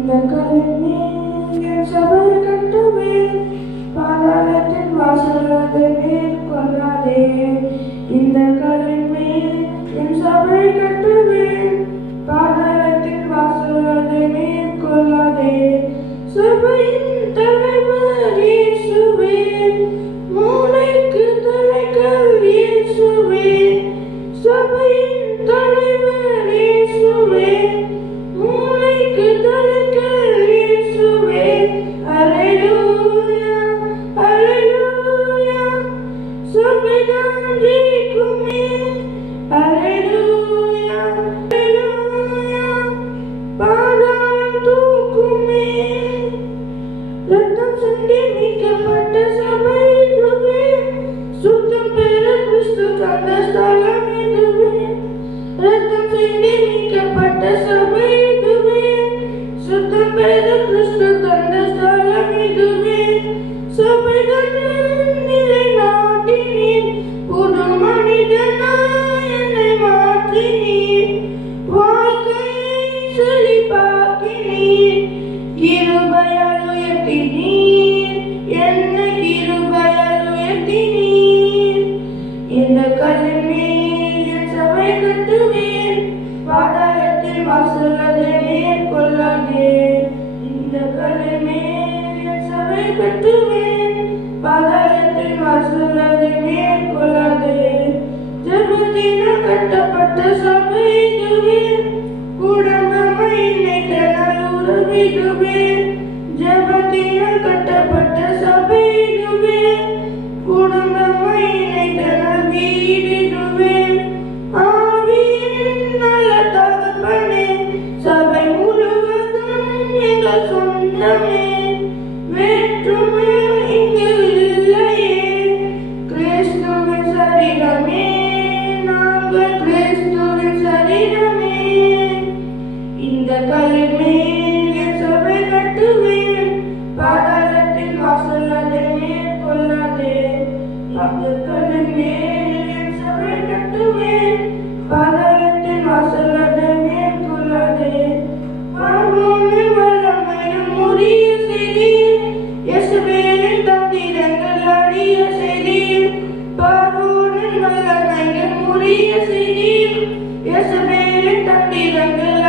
இந்த கல்லின் என் சபை கட்டுவேன், பாதாளத்தின் வாசல் அதை மேற்கொள்ளாதே. இந்த கல்லின் மேல் என் சபை கட்டுவேன், பாதாளத்தின் வாசல் அதை மேற்கொள்ளாதே. சபையின் தலைவர் இயேசுவே, மூளைக்கு தலைகள் இயேசுவே. சபையின் தலைவர் இயேசுவே, மூளைக்கு தலைகள் இயேசுவே. அல்லேலூயா அல்லேலூயா, சபைதான் ஜெயிக்குமே. அல்லேலூயா அல்லேலூயா, பாதாளம் தூக்குமே. ரத்தம் சிந்தி மீட்கப்பட்ட சபை இதுவே, சுத்தம் பெற கிறிஸ்து தந்த ஸ்தலம் இதுவே. ரத்தம் சிந்தி மீட்கப்பட்ட சபை இதுவே, சுத்தம் பெற கிறிஸ்து தந்த ஸ்தலம் இதுவே. சபைகள் நிலைநாட்டினீர், புது மனிதனாய் என்னை மாற்றினீர். வாழ்க்கையை செழிப்பாக்கினீர், கிருபையால் உயர்த்தினீர், என்னை கிருபையால் உயர்த்தினீர். இந்த கல்லின் மேல் என் சபை கட்டுவேன், பாதாளத்தின் வாசல் அதை மேற்கொள்ளாதே. இந்த கல்லின் மேல் என் சபை கட்டுவேன், பாதாளத்தின் வாசல் அதை மேற்கொள்ளாதே. ஜெபத்தினால் கட்டப்பட்ட சபை இதுவே, குடும்பமை இணைக்க நல்லுறவு இதுவே. ஜெபத்தினால் கட்டப்பட்ட சபை இதுவே, குடும்பமை இணைக்க நல் வீடு இதுவே. ஆவியின் நல்ல தகப்பனே, சபை முழுவதும் எங்கள் சொந்தமே. வேற்றுமை இங்கு இல்லையே, கிறிஸ்துவின் சரீரமே, நாங்கள் கிறிஸ்துவின் சரீரமே. இந்த கல்லின் மேல் என் சபை கட்டுவேன், பாதாளத்தின் வாசல் அதை மேற்கொள்ளாதே. இந்த கல்லின் மேல் என் சபை கட்டுவேன், பாதாளத்தின் வாசல் அதை மேற்கொள்ளாதே. பார்வோனின் வல்லமையும் முறிய செய்தீர், யேசுவேலின் தந்திரங்கள் அழிய செய்தீர். பார்வோனின் வல்லமையும் முறிய செய்தீர், யேசுவேலின் தந்திரங்கள்